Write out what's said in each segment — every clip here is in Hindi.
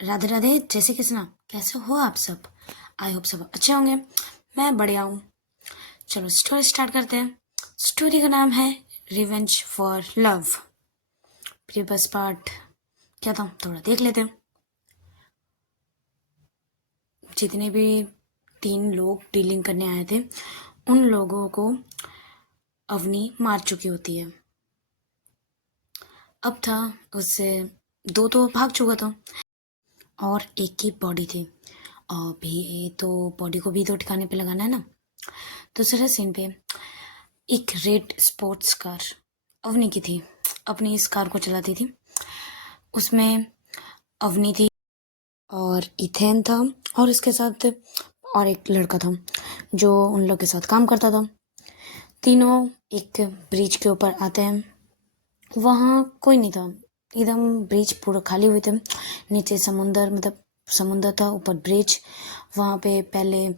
राधे राधे, जय श्री कृष्णा। कैसे हो आप सब? आई होप सब अच्छे होंगे। मैं बढ़िया हूँ। चलो स्टोरी स्टार्ट करते हैं। स्टोरी का नाम है revenge for love. Previous part क्या था थोड़ा देख लेते हैं। जितने भी 3 लोग डीलिंग करने आए थे उन लोगों को अवनी मार चुकी होती है। अब था उससे 2 तो भाग चुका था और एक की बॉडी थी। अभी तो बॉडी को भी तो ठिकाने पे लगाना है ना। दूसरे सीन पे एक रेड स्पोर्ट्स कार अवनी की थी। अपनी इस कार को चलाती थी। उसमें अवनी थी और इथेन था और इसके साथ और एक लड़का था जो उन लोग के साथ काम करता था। तीनों एक ब्रिज के ऊपर आते हैं। वहाँ कोई नहीं था, एकदम ब्रिज पूरा खाली हुए थे। नीचे समुंदर, मतलब समुंदर था, ऊपर ब्रिज। वहाँ पे पहले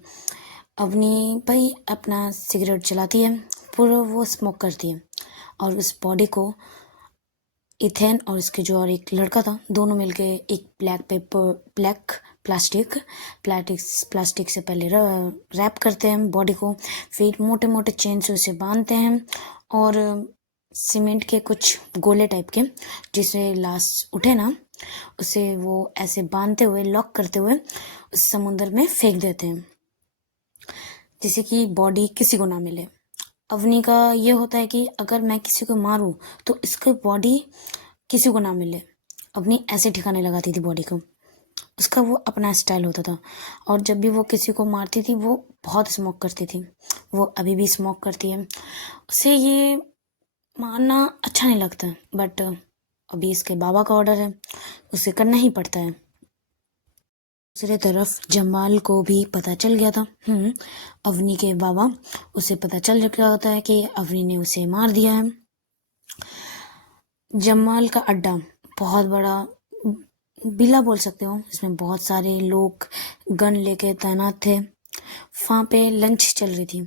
अवनी भाई अपना सिगरेट जलाती है, पूरा वो स्मोक करती है और उस बॉडी को इथेन और इसके जो और एक लड़का था दोनों मिलके एक ब्लैक प्लास्टिक से पहले रैप करते हैं बॉडी को। फिर मोटे मोटे चेन से उसे बांधते हैं और सीमेंट के कुछ गोले टाइप के जिससे लाश उठे ना, उसे वो ऐसे बांधते हुए लॉक करते हुए उस समुद्र में फेंक देते हैं, जिससे कि बॉडी किसी को ना मिले। अवनी का ये होता है कि अगर मैं किसी को मारूं तो इसकी बॉडी किसी को ना मिले। अवनी ऐसे ठिकाने लगाती थी बॉडी को। उसका वो अपना स्टाइल होता था और जब भी वो किसी को मारती थी वो बहुत स्मोक करती थी। वो अभी भी स्मोक करती है। उसे ये मारना अच्छा नहीं लगता, बट अभी इसके बाबा का ऑर्डर है, उसे करना ही पड़ता है। दूसरी तरफ जमाल को भी पता चल गया था। अवनी के बाबा, उसे पता चल गया होता है कि अवनी ने उसे मार दिया है। जमाल का अड्डा बहुत बड़ा बिला बोल सकते हो। इसमें बहुत सारे लोग गन लेके तैनात थे। वहाँ पे लंच चल रही थी।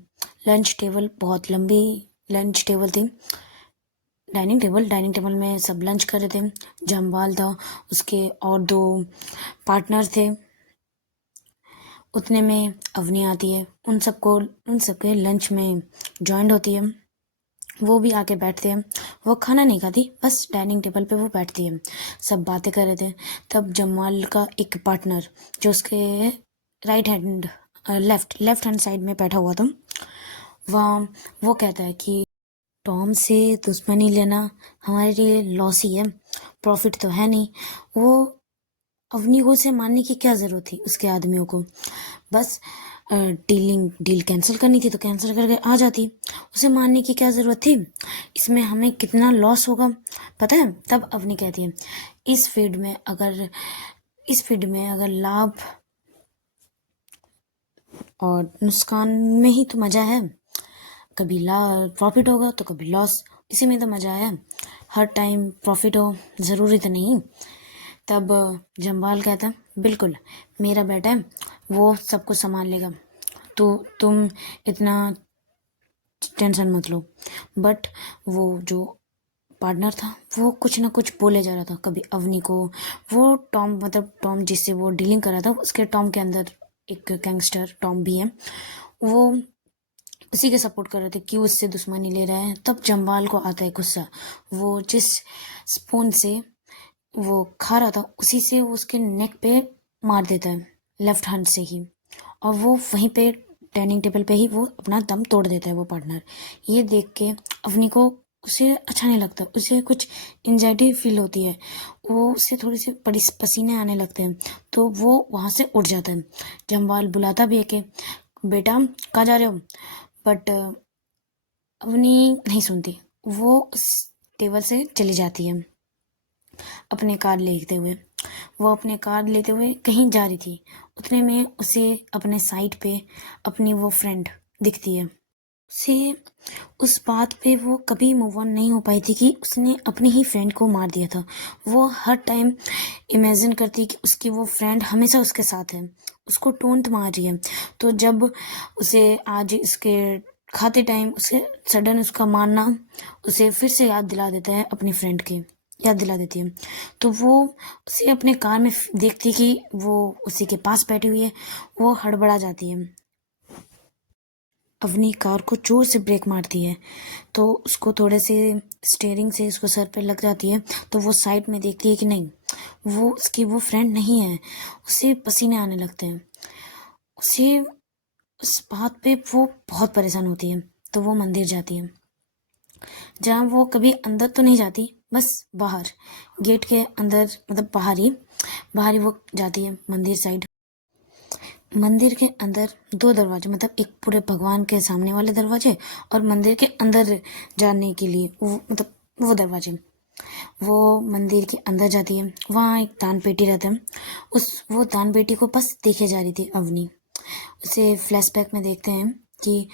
लंच टेबल बहुत लंबी लंच टेबल थी। डाइनिंग टेबल में सब लंच कर रहे थे। जम्बाल था, उसके और 2 पार्टनर थे। उतने में अवनी आती है, उन सबके लंच में ज्वाइन होती है। वो भी आके बैठते हैं। वो खाना नहीं खाती, बस डाइनिंग टेबल पे वो बैठती है। सब बातें कर रहे थे। तब जमाल का एक पार्टनर जो उसके लेफ्ट हैंड साइड में बैठा हुआ था, वहाँ वो कहता है कि टॉम से दुश्मनी लेना हमारे लिए लॉस ही है, प्रॉफिट तो है नहीं। वो अवनी को उसे मारने की क्या ज़रूरत थी, उसके आदमियों को बस डील कैंसिल करनी थी तो कैंसिल करके आ जाती। उसे मारने की क्या ज़रूरत थी, इसमें हमें कितना लॉस होगा पता है। तब अवनी कहती है इस फील्ड में अगर लाभ और नुकसान में ही तो मज़ा है। कभी प्रॉफिट होगा तो कभी लॉस, इसी में तो मज़ा है। हर टाइम प्रॉफिट हो ज़रूरी तो नहीं। तब जम्बाल कहता है बिल्कुल, मेरा बेटा है, वो सब कुछ संभाल लेगा, तो तुम इतना टेंशन मत लो। बट वो जो पार्टनर था वो कुछ ना कुछ बोले जा रहा था कभी अवनी को। वो टॉम जिससे वो डीलिंग कर रहा था, उसके टॉम के अंदर एक गैंगस्टर टॉम भी है, वो उसी के सपोर्ट कर रहे थे कि उससे दुश्मनी ले रहे हैं। तब जम्बाल को आता है गुस्सा। वो जिस स्पून से वो खा रहा था उसी से वो उसके नेक पे मार देता है, लेफ्ट हैंड से ही। और वो वहीं पे डाइनिंग टेबल पे ही वो अपना दम तोड़ देता है वो पार्टनर। ये देख के अवनी को उसे अच्छा नहीं लगता, उसे कुछ एंजाइटी फील होती है। वो उसे थोड़ी सी पसीने आने लगते हैं, तो वो वहाँ से उठ जाता है। जम्बाल बुलाता भी है कि बेटा कहाँ जा रहे हो, बट अवनी नहीं सुनती। वो उस टेबल से चली जाती है अपने कार लेते हुए। वो अपने कार लेते हुए कहीं जा रही थी। उतने में उसे अपने साइड पे अपनी वो फ्रेंड दिखती है। उसे उस बात पे वो कभी मूव ऑन नहीं हो पाई थी कि उसने अपनी ही फ्रेंड को मार दिया था। वो हर टाइम इमेजिन करती कि उसकी वो फ्रेंड हमेशा उसके साथ है, उसको टोंट मार रही है। तो जब उसे आज इसके खाते टाइम उसे सडन उसका मारना उसे फिर से याद दिला देता है अपनी फ्रेंड के। याद दिला देती है। तो वो उसे अपने कार में देखती है कि वो उसी के पास बैठी हुई है। वो हड़बड़ा जाती है। अवनी कार को जोर से ब्रेक मारती है तो उसको थोड़े से स्टीयरिंग से उसको सर पे लग जाती है। तो वो साइड में देखती है कि नहीं, वो उसकी वो फ्रेंड नहीं है। उसे पसीने आने लगते हैं। उसे उस बात पे वो बहुत परेशान होती है। तो वो मंदिर जाती है, जहाँ वो कभी अंदर तो नहीं जाती, बस बाहर गेट के अंदर, मतलब बाहर ही वो जाती है मंदिर साइड। मंदिर के अंदर दो दरवाजे, मतलब एक पूरे भगवान के सामने वाले दरवाजे और मंदिर के अंदर जाने के लिए वो, मतलब वो दरवाजे। वो मंदिर के अंदर जाती है। वहाँ एक दान पेटी रहता है। वो दान पेटी को बस देखे जा रही थी अवनी। उसे फ्लैशबैक में देखते हैं कि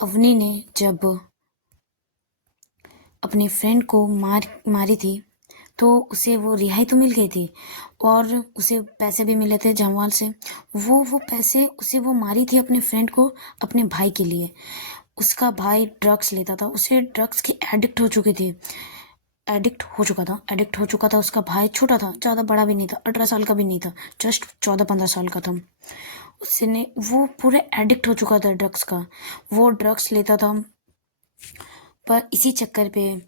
अवनी ने जब अपने फ्रेंड को मारी थी तो उसे वो रिहाई तो मिल गई थी और उसे पैसे भी मिले थे जमवाल से। वो पैसे उसे वो मारी थी अपने फ्रेंड को अपने भाई के लिए। उसका भाई ड्रग्स लेता था, उसे ड्रग्स की एडिक्ट हो चुका था। उसका भाई छोटा था, ज़्यादा बड़ा भी नहीं था, 18 साल का भी नहीं था, जस्ट 14-15 साल का था। उसने वो पूरे एडिक्ट हो चुका था ड्रग्स का। वो ड्रग्स लेता था। पर इसी चक्कर पे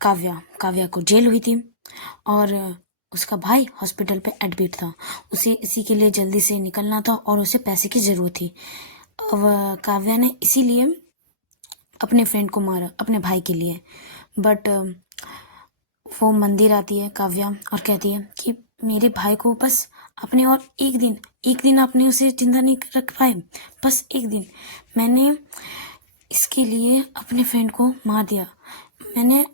काव्या को जेल हुई थी और उसका भाई हॉस्पिटल पे एडमिट था। उसे इसी के लिए जल्दी से निकलना था और उसे पैसे की ज़रूरत थी। अब काव्या ने इसीलिए अपने फ्रेंड को मारा, अपने भाई के लिए। बट वो मंदिर आती है काव्या और कहती है कि मेरे भाई को बस अपने और एक दिन आपने उसे जिंदा नहीं रख पाए, बस एक दिन। मैंने इसके लिए अपने फ्रेंड को मार दिया। मैंने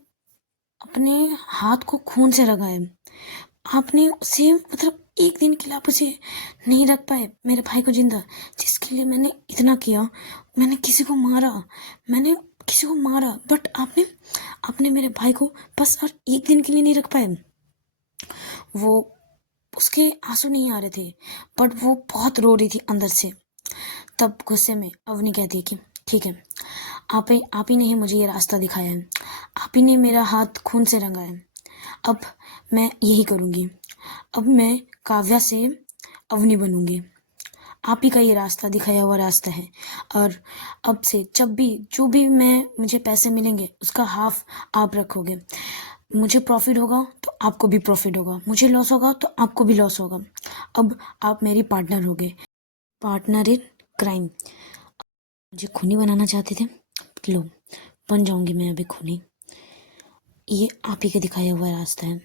अपने हाथ को खून से रंगाया। आपने उसे, मतलब एक दिन के लिए आप उसे नहीं रख पाए, मेरे भाई को जिंदा, जिसके लिए मैंने इतना किया। मैंने किसी को मारा, बट आपने मेरे भाई को बस और एक दिन के लिए नहीं रख पाए। वो उसके आंसू नहीं आ रहे थे, बट वो बहुत रो रही थी अंदर से। तब गुस्से में अवनी कहती है कि ठीक है, आप ही ने ही मुझे ये रास्ता दिखाया है, आप ही ने मेरा हाथ खून से रंगा है। अब मैं यही करूँगी। अब मैं काव्या से अवनी बनूंगी। आप ही का ये रास्ता दिखाया हुआ रास्ता है और अब से जब भी जो भी मुझे पैसे मिलेंगे उसका हाफ आप रखोगे। मुझे प्रॉफिट होगा तो आपको भी प्रॉफिट होगा, मुझे लॉस होगा तो आपको भी लॉस होगा। अब आप मेरी पार्टनर होगे, पार्टनर इन क्राइम। मुझे खूनी बनाना चाहते थे, लो बन जाऊंगी मैं अभी खूनी। ये आप ही का दिखाया हुआ रास्ता है।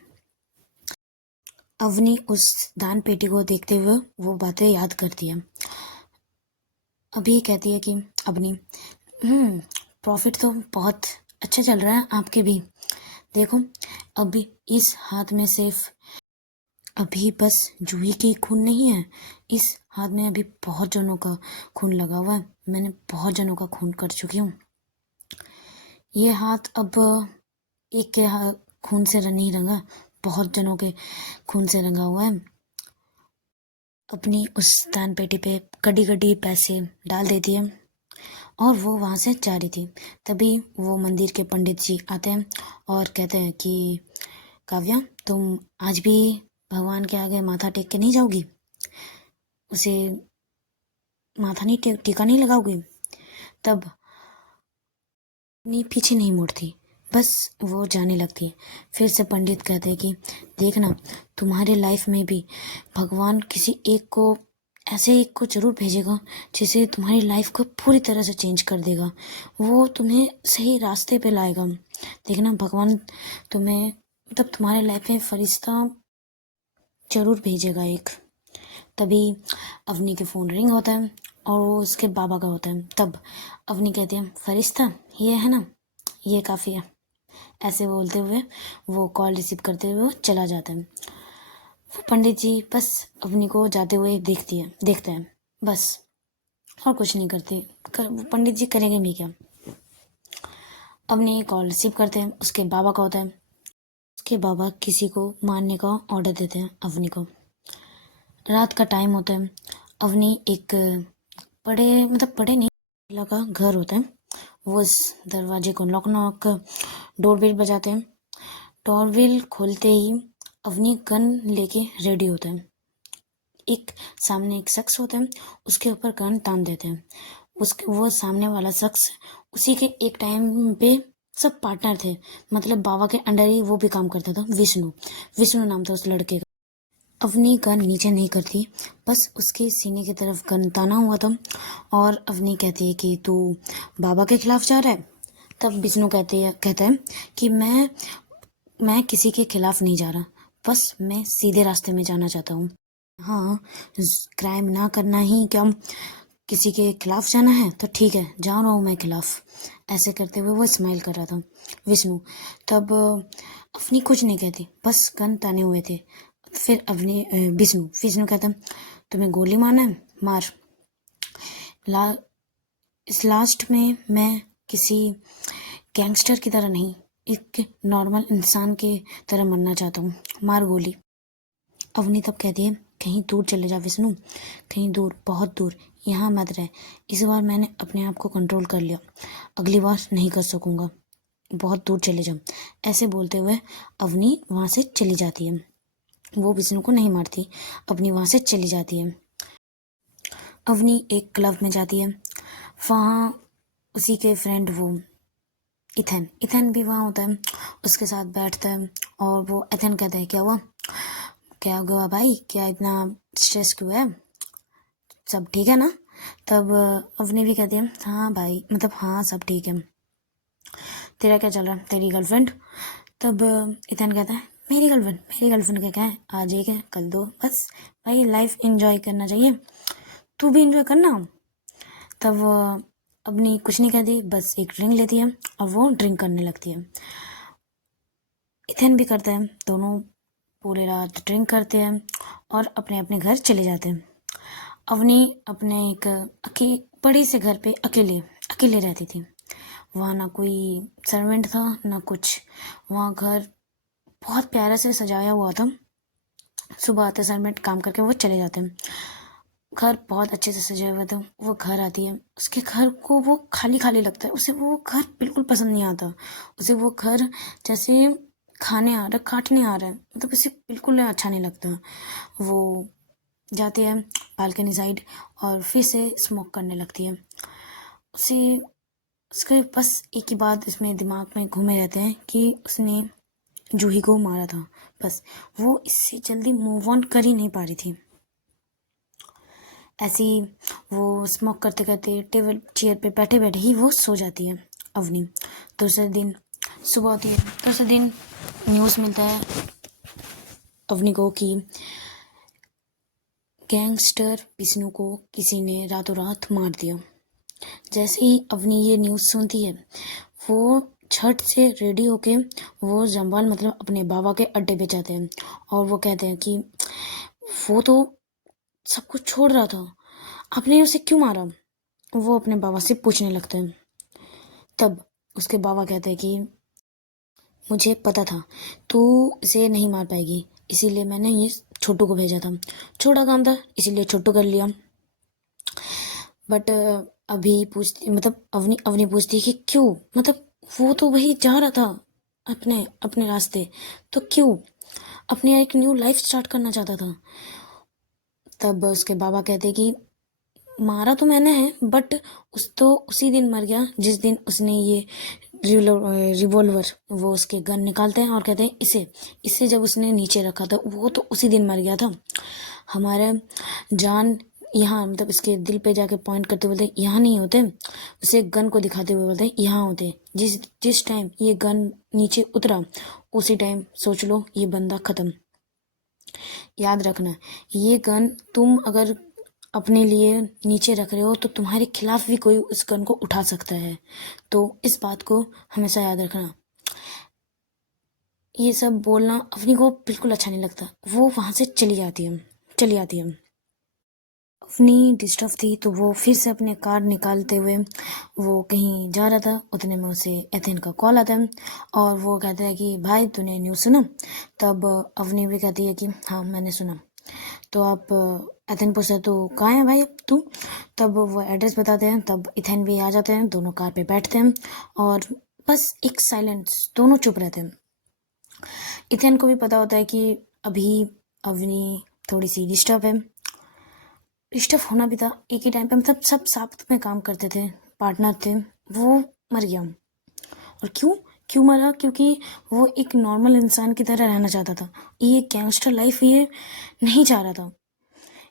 अवनी उस दान पेटी को देखते हुए वो बातें याद करती है। अभी कहती है कि अवनी, प्रॉफिट तो बहुत अच्छा चल रहा है आपके भी। देखो अभी इस हाथ में सिर्फ अभी बस जूही की खून नहीं है, इस हाथ में अभी बहुत जनों का खून लगा हुआ है। मैंने बहुत जनों का खून कर चुकी हूँ। ये हाथ अब एक के खून से नहीं रंगा, बहुत जनों के खून से रंगा हुआ है। अपनी उस दान पेटी पे कड़ी कड़ी पैसे डाल देती है और वो वहाँ से जा रही थी। तभी वो मंदिर के पंडित जी आते हैं और कहते हैं कि काव्या, तुम आज भी भगवान के आगे माथा टेक के नहीं जाओगी? उसे माथा नहीं टीका नहीं लगाओगी? तब पीछे नहीं मुड़ती, बस वो जाने लगती है। फिर से पंडित कहते हैं कि देखना, तुम्हारे लाइफ में भी भगवान किसी एक को, ऐसे एक को जरूर भेजेगा जिसे तुम्हारी लाइफ को पूरी तरह से चेंज कर देगा। वो तुम्हें सही रास्ते पे लाएगा। देखना, भगवान तुम्हें, मतलब तुम्हारे लाइफ में फरिश्ता जरूर भेजेगा एक। तभी अवनी के फ़ोन रिंग होता है और वो उसके बाबा का होता है। तब अवनी कहती है, फरिश्ता ये है ना, ये काफ़ी है। ऐसे बोलते हुए वो कॉल रिसीव करते हुए वो चला जाता है। वो पंडित जी बस अवनी को जाते हुए देखते हैं, बस और कुछ नहीं करते। वो पंडित जी करेंगे भी क्या। अवनी कॉल रिसीव करते हैं, उसके बाबा का होता है। उसके बाबा किसी को मारने का ऑर्डर देते हैं अवनी को। रात का टाइम होता है। अवनी एक बड़े नहीं लगा घर होता है, वो उस दरवाजे को नॉक नॉक डोर बेल बजाते हैं। डोरबेल खोलते ही अवनी गन लेके रेडी होता है। एक सामने एक शख्स होता है, उसके ऊपर गन तान देते हैं। वो सामने वाला शख्स उसी के एक टाइम पे सब पार्टनर थे, मतलब बाबा के अंडर ही वो भी काम करता था। विष्णु नाम था उस लड़के का। अवनी गन नीचे नहीं करती, बस उसके सीने की तरफ गन ताना हुआ था और अवनी कहती है कि तू बाबा के खिलाफ जा रहा है। तब विष्णु कहता है कि मैं किसी के खिलाफ नहीं जा रहा, बस मैं सीधे रास्ते में जाना चाहता हूँ। हाँ, क्राइम ना करना ही क्या किसी के खिलाफ जाना है तो ठीक है, जा रहा हूँ मैं खिलाफ। ऐसे करते हुए वो स्माइल कर रहा था विष्णु। तब अवनी कुछ नहीं कहती, बस गन ताने हुए थे। फिर विष्णु कहता तुम्हें गोली मारना है, मार। इस लास्ट में मैं किसी गैंगस्टर की तरह नहीं, एक नॉर्मल इंसान की तरह मरना चाहता हूँ, मार गोली। अवनी तब कहती है कहीं दूर चले जा विष्णु, कहीं दूर, बहुत दूर, यहाँ मत रह। इस बार मैंने अपने आप को कंट्रोल कर लिया, अगली बार नहीं कर सकूँगा, बहुत दूर चले जा। ऐसे बोलते हुए अवनी वहाँ से चली जाती है। वो विष्णु को नहीं मारती, अवनी वहाँ से चली जाती है। अवनी एक क्लब में जाती है, वहाँ उसी के फ्रेंड वो इथन भी वहाँ होता है, उसके साथ बैठता है। और वो इथन कहता है क्या हुआ भाई, क्या इतना स्ट्रेस क्यों है, सब ठीक है ना। तब अवनी भी कहती है हाँ भाई, मतलब हाँ सब ठीक है, तेरा क्या चल रहा है, तेरी गर्लफ्रेंड। तब इथन कहता है मेरी गर्लफ्रेंड का क्या है, आज एक है कल दो, बस भाई लाइफ एंजॉय करना चाहिए, तू भी एंजॉय करना। तब वो अपनी कुछ नहीं कहती, बस एक ड्रिंक लेती है और वो ड्रिंक करने लगती है। इथन भी करता है, दोनों पूरे रात ड्रिंक करते हैं और अपने अपने घर चले जाते हैं। अवनी अपने एक बड़ी से घर पे अकेले रहती थी। वहाँ ना कोई सर्वेंट था ना कुछ, वहाँ घर बहुत प्यारा से सजाया हुआ था। सुबह आते सर्वेंट काम करके वो चले जाते हैं, घर बहुत अच्छे से सजाया हुआ था। वो घर आती है, उसके घर को वो खाली खाली लगता है, उसे वो घर बिल्कुल पसंद नहीं आता। उसे वो घर जैसे काटने आ रहा है, मतलब उसे बिल्कुल अच्छा नहीं लगता। वो जाती है बालकनी साइड और फिर से स्मोक करने लगती है। उसके बस एक ही बात इसमें दिमाग में घूमे रहते हैं कि उसने जूही को मारा था, बस वो इससे जल्दी मूव ऑन कर ही नहीं पा रही थी। ऐसे ही वो स्मोक करते करते टेबल चेयर पे बैठे बैठे ही वो सो जाती है अवनी। दूसरे दिन सुबह होती है, दूसरे दिन न्यूज़ मिलता है अवनी को कि गैंगस्टर विष्णु को किसी ने रातों रात मार दिया। जैसे ही अवनी ये न्यूज़ सुनती है, वो झट से रेडी होके वो जम्बाल मतलब अपने बाबा के अड्डे पे जाते हैं और वो कहते हैं कि वो तो सब कुछ छोड़ रहा था, आपने उसे क्यों मारा। वो अपने बाबा से पूछने लगते हैं। तब उसके बाबा कहते हैं कि मुझे पता था तू इसे नहीं मार पाएगी, इसीलिए मैंने ये छोटू को भेजा था, छोटा काम था इसीलिए छोटू कर लिया। बट अभी पूछती मतलब अवनी पूछती है कि क्यों, मतलब वो तो वही जा रहा था अपने अपने रास्ते, तो क्यों अपनी एक न्यू लाइफ स्टार्ट करना चाहता था। तब उसके बाबा कहते कि मारा तो मैंने है, बट उसी दिन मर गया जिस दिन उसने ये रिवॉल्वर वो उसके गन निकालते हैं और कहते हैं इसे जब उसने नीचे रखा था वो तो उसी दिन मर गया था। हमारा जान यहाँ, मतलब इसके दिल पे जाके पॉइंट करते बोलते यहाँ नहीं होते, उसे गन को दिखाते हुए बोलते यहाँ होते। जिस टाइम ये गन नीचे उतरा उसी टाइम सोच लो ये बंदा खत्म। याद रखना, ये गन तुम अगर अपने लिए नीचे रख रहे हो तो तुम्हारे खिलाफ भी कोई उस गन को उठा सकता है, तो इस बात को हमेशा याद रखना। ये सब बोलना अवनी को बिल्कुल अच्छा नहीं लगता, वो वहाँ से चली आती है। अवनी डिस्टर्ब थी तो वो फिर से अपने कार्ड निकालते हुए वो कहीं जा रहा था, उतने में उसे एथेन का कॉल आता है और वो कहता है कि भाई तूने न्यूज़ सुना। तब अवनी भी कहती है कि हाँ मैंने सुना। तो आप एथेन पूछता है तो कहाँ है भाई अब तू। तब वो एड्रेस बताते हैं, तब इथेन भी आ जाते हैं, दोनों कार पे बैठते हैं और बस एक साइलेंस, दोनों चुप रहते हैं। इथेन को भी पता होता है कि अभी अवनी थोड़ी सी डिस्टर्ब है। डिस्टर्ब होना भी था एक ही टाइम पे, मतलब सब साथ में काम करते थे, पार्टनर थे। वो मर गया। और क्यों क्यों मरा? क्योंकि वो एक नॉर्मल इंसान की तरह रहना चाहता था। ये गैंगस्टर लाइफ ये नहीं चाह रहा था,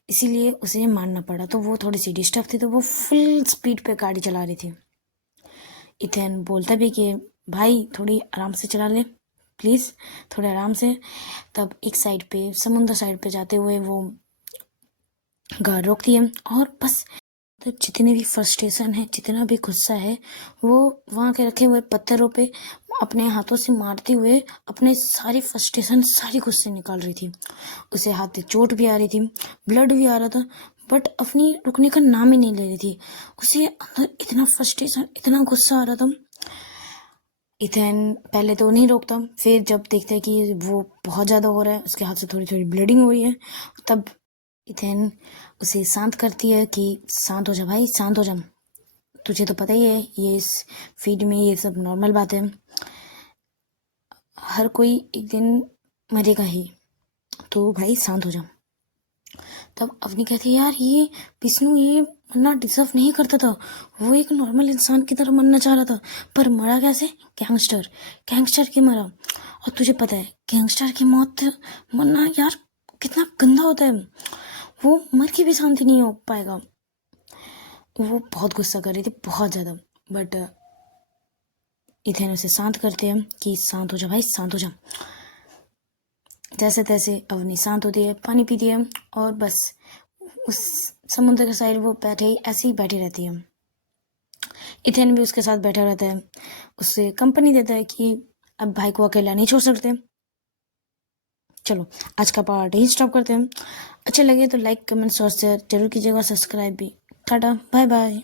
इसीलिए उसे मारना पड़ा। तो वो थोड़ी सी डिस्टर्ब थी, तो वो फुल स्पीड पे गाड़ी चला रही थी। इथेन बोलता भी कि भाई थोड़ी आराम से चला ले प्लीज़, थोड़े आराम से। तब एक साइड पे, समुद्र साइड पे जाते हुए वो गाड़ी रोकती है और बस तो जितने भी फ्रस्ट्रेशन है, जितना भी गुस्सा है, वो वहाँ के रखे हुए पत्थरों पे अपने हाथों से मारते हुए अपने सारी फ्रस्ट्रेशन, सारी गुस्से निकाल रही थी। उसे हाथ में चोट भी आ रही थी, ब्लड भी आ रहा था, बट अपनी रुकने का नाम ही नहीं ले रही थी। उसे अंदर इतना फ्रस्ट्रेशन, इतना गुस्सा आ रहा था। इथेन पहले तो नहीं रोकता, फिर जब देखते हैं कि वो बहुत ज़्यादा हो रहा है, उसके हाथ से थोड़ी थोड़ी ब्लीडिंग हो रही है, तब इथेन उसे शांत करती है कि शांत हो जा भाई, शांत हो जा। तुझे तो पता ही है ये इस फील्ड में ये सब नॉर्मल बात है, हर कोई एक दिन मरेगा ही, तो भाई शांत हो जा। तब अवनी कहती है यार ये विष्णु ये मरना डिजर्व नहीं करता था, वो एक नॉर्मल इंसान की तरह मरना चाह रहा था, पर मरा कैसे? गैंगस्टर, गैंगस्टर की मरा। और तुझे पता है गैंगस्टर की मौत, मरना यार कितना गंदा होता है, वो मर के भी शांति नहीं हो पाएगा। वो बहुत गुस्सा कर रही थी, बहुत ज़्यादा। बट इथेन उसे शांत करते हैं कि शांत हो जा भाई, शांत हो जा। जैसे तैसे अवनी शांत होती है, पानी पीती है और बस उस समुद्र के साइड वो बैठे ही ऐसे ही बैठी रहती है। इथेन भी उसके साथ बैठा रहता है, उससे कंपनी देता है कि अब भाई को अकेला नहीं छोड़ सकते। चलो आज का पार्ट यही स्टॉप करते हैं। अच्छे लगे तो लाइक कमेंट्स और शेयर जरूर कीजिएगा, सब्सक्राइब भी। Tata bye bye.